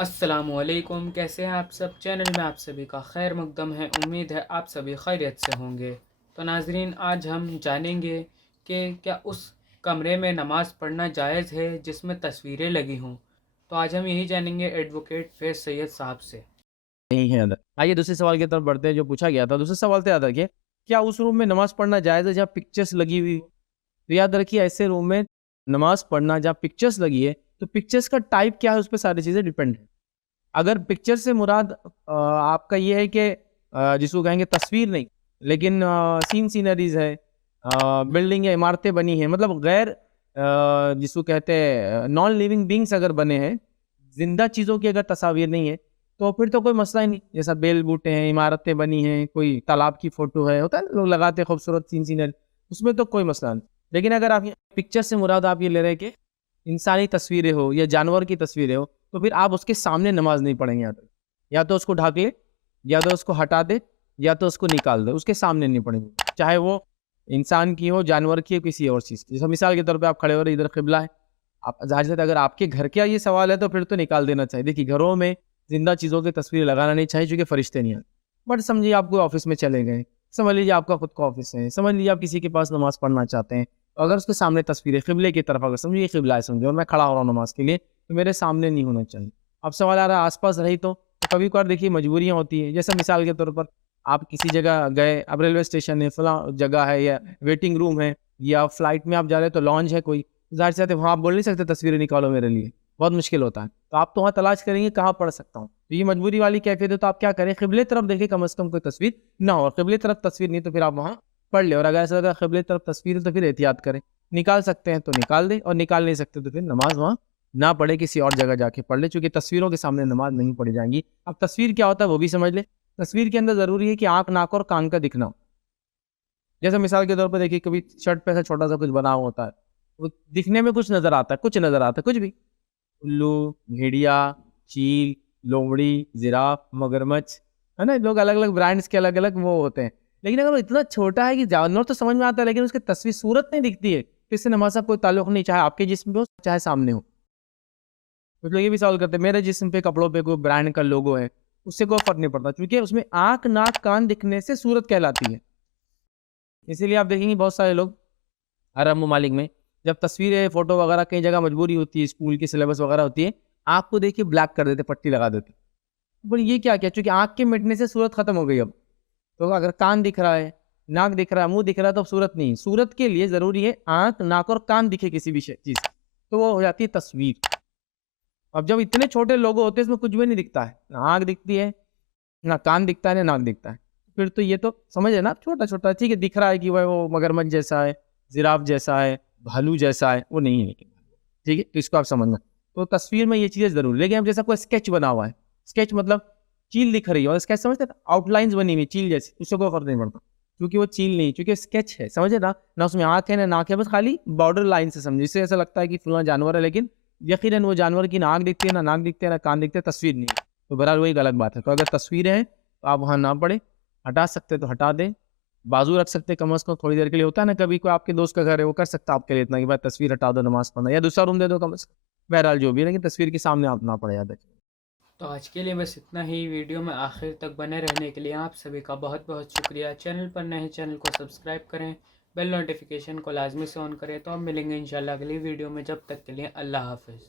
अस्सलामुअलैकुम, कैसे हैं आप सब। चैनल में आप सभी का खैर मकदम है। उम्मीद है आप सभी खैरियत से होंगे। तो नाजरीन, आज हम जानेंगे कि क्या उस कमरे में नमाज़ पढ़ना जायज़ है जिसमें तस्वीरें लगी हों। तो आज हम यही जानेंगे एडवोकेट फैज़ सैयद साहब से। नहीं है अंदर। आइए दूसरे सवाल की तरफ बढ़ते हैं जो पूछा गया था। दूसरा सवाल तो याद रखिए, क्या उस रूम में नमाज़ पढ़ना जायज़ है जहाँ पिक्चर्स लगी हुई हो? तो याद रखिए ऐसे रूम में नमाज़ पढ़ना जहाँ पिक्चर्स लगी है, तो पिक्चर्स का टाइप क्या है उस पे सारी चीज़ें डिपेंड है। अगर पिक्चर से मुराद आपका ये है कि जिसको कहेंगे तस्वीर नहीं, लेकिन सीनरीज़ है, बिल्डिंग या इमारतें बनी हैं, मतलब गैर जिसको कहते हैं नॉन लिविंग बीइंग्स अगर बने हैं, ज़िंदा चीज़ों की अगर तस्वीर नहीं है, तो फिर तो कोई मसला ही नहीं। जैसा बेल-बूटे हैं, इमारतें बनी हैं, कोई तालाब की फ़ोटो है, होता है ना लोग लगाते हैं खूबसूरत सीनरी, उसमें तो कोई मसला नहीं। लेकिन अगर आप ये पिक्चर से मुराद आप ये ले रहे हैं कि इंसानी तस्वीरें हो या जानवर की तस्वीरें हो, तो फिर आप उसके सामने नमाज़ नहीं पढ़ेंगे यहाँ पे। या तो उसको ढक ले, या तो उसको हटा दे, या तो उसको निकाल दे, उसके सामने नहीं पढ़ेंगे। चाहे वो इंसान की हो, जानवर की हो, किसी और चीज़ की। जैसे मिसाल के तौर पे आप खड़े हो रहे, इधर क़िबला है, आप ज़ाहिर-सी बात है अगर आपके घर का ये सवाल है तो फिर तो निकाल देना चाहिए। देखिए घरों में ज़िंदा चीज़ों की तस्वीर लगाना नहीं चाहिए क्योंकि फ़रिश्ते नहीं आते। बट समझिए आप कोई ऑफ़िस में चले गए, समझ लीजिए आपका खुद का ऑफ़िस है, समझ लीजिए आप किसी के पास नमाज़ पढ़ना चाहते हैं, तो अगर उसके सामने तस्वीर है क़िबले की तरफ, अगर समझिए ये क़िबला है समझिए और मैं खड़ा हो रहा हूँ नमाज़ के लिए, तो मेरे सामने नहीं होना चाहिए। अब सवाल आ रहा है आस-पास रही तो कभी-कभार देखिए मजबूरियाँ होती हैं। जैसे मिसाल के तौर पर आप किसी जगह गए, अब रेलवे स्टेशन है, फलाँ जगह है या वेटिंग रूम है या फ्लाइट में आप जा रहे हो तो लॉन्ज है कोई, ज़ाहिर-सी बात है वहाँ आप बोल नहीं सकते तस्वीरें निकालो मेरे लिए, बहुत मुश्किल होता है। तो आप तो वहाँ तलाश करेंगे कहाँ पढ़ सकता हूँ। तो ये मजबूरी वाली कैफ़ियत है तो आप क्या करें क़िबले तरफ देखें कम से कम कोई तस्वीर ना हो और क़िबले तरफ तस्वीर नहीं तो फिर आप वहाँ पढ़ लें और अगर ऐसा लगा क़िबले तरफ तस्वीर है तो फिर एहतियात करें। निकाल सकते हैं तो निकाल दें और निकाल नहीं सकते तो फिर नमाज़ वहाँ ना पढ़े किसी और जगह जाके पढ़ लें चूँकि तस्वीरों के सामने नमाज़ नहीं पढ़ी जाएँगी। अब तस्वीर क्या होता है वो भी समझ लें। तस्वीर के अंदर ज़रूरी है कि आँख, नाक और कान का दिखना हो। जैसे मिसाल के तौर पे देखिए कभी शर्ट पे ऐसा छोटा-सा कुछ बना हुआ होता है। वो दिखने में कुछ नज़र आता है, कुछ नज़र आता है, कुछ भी। उल्लू, भेड़िया, चील, लोमड़ी, जिराफ, मगरमच्छ, है ना? लोग अलग-अलग ब्रांड्स के अलग-अलग वो होते हैं। लेकिन अगर वो इतना छोटा है कि जानवर तो समझ में आता है लेकिन उसकी तस्वीर सूरत नहीं दिखती है, तो इससे नमाज़ का कोई ताल्लुक नहीं, चाहे आपके जिस्म पे हो, चाहे सामने हो। कुछ लोग ये भी सवाल करते हैं, मेरे जिस्म पे, कपड़ों पे कोई ब्रांड का लोगो है, उससे कोई फ़र्क नहीं पड़ता क्योंकि उसमें आँख, नाक, कान दिखने से सूरत कहलाती है। इसीलिए आप देखेंगे बहुत सारे लोग अरब ममालिक में जब तस्वीरें, फ़ोटो वगैरह कई जगह मजबूरी होती है, स्कूल की सिलेबस वगैरह होती है, आँख को देखिए ब्लैक कर देते, पट्टी लगा देते। बोले ये क्या किया? चूँकि आँख के मिटने से सूरत खत्म हो गई अब। तो अगर कान दिख रहा है, नाक दिख रहा है, मुँह दिख रहा है तो अब सूरत नहीं। सूरत के लिए ज़रूरी है आँख, नाक और कान दिखे किसी भी चीज़ से, तो वो हो जाती है तस्वीर। अब जब इतने छोटे लोगो होते हैं इसमें कुछ भी नहीं दिखता है, ना आँख दिखती है, ना कान दिखता है, ना नाक दिखता है। फिर तो ये तो समझ है ना छोटा-छोटा ठीक है दिख रहा है कि वह वो मगरमच्छ जैसा है, जिराफ जैसा है, भालू जैसा है, वो नहीं है लेकिन। ठीक है? तो इसको आप समझना। तो तस्वीर में ये चीज़ें ज़रूर लेकिन अब जैसा कोई स्केच बना हुआ है, स्केच मतलब चील दिख रही है और स्केच समझते हैं ना? आउटलाइन्स बनी हुई है चील जैसी, उससे कोई फ़र्क नहीं पड़ता। क्योंकि वो चील नहीं, क्योंकि स्केच है, समझे ना? ना उसमें आँख है, ना नाक है, बस खाली बॉर्डर लाइन से समझिए। इससे ऐसा लगता है कि फलाँ जानवर है लेकिन यकीनन वो जानवर की ना आँख दिखती है, ना नाक दिखती है, ना कान दिखते हैं, तस्वीर नहीं है। तो बहरहाल वो एक अलग बात है। तो अगर तस्वीरें हैं, तो आप वहाँ ना पढ़ें, हटा सकते हैं तो हटा दें, बाजू रख सकते हैं कम से कम थोड़ी देर के लिए होता है ना कभी कोई आपके दोस्त का घर है, वो कर सकता है आपके लिए इतना कि भाई तस्वीर हटा दो नमाज़ पढ़ना या दूसरा रूम दे दो कम से कम। बहरहाल जो भी है लेकिन तस्वीर के सामने आप ना पढ़ें याद रखें। तो आज के लिए बस इतना ही। वीडियो में आखिर तक बने रहने के लिए आप सभी का बहुत बहुत शुक्रिया। चैनल पर नए हैं, चैनल को सब्सक्राइब करें, बेल नोटिफिकेशन को लाजमी से ऑन करें। तो हम मिलेंगे इंशाल्लाह अगली वीडियो में। जब तक के लिए अल्लाह हाफ़िज़।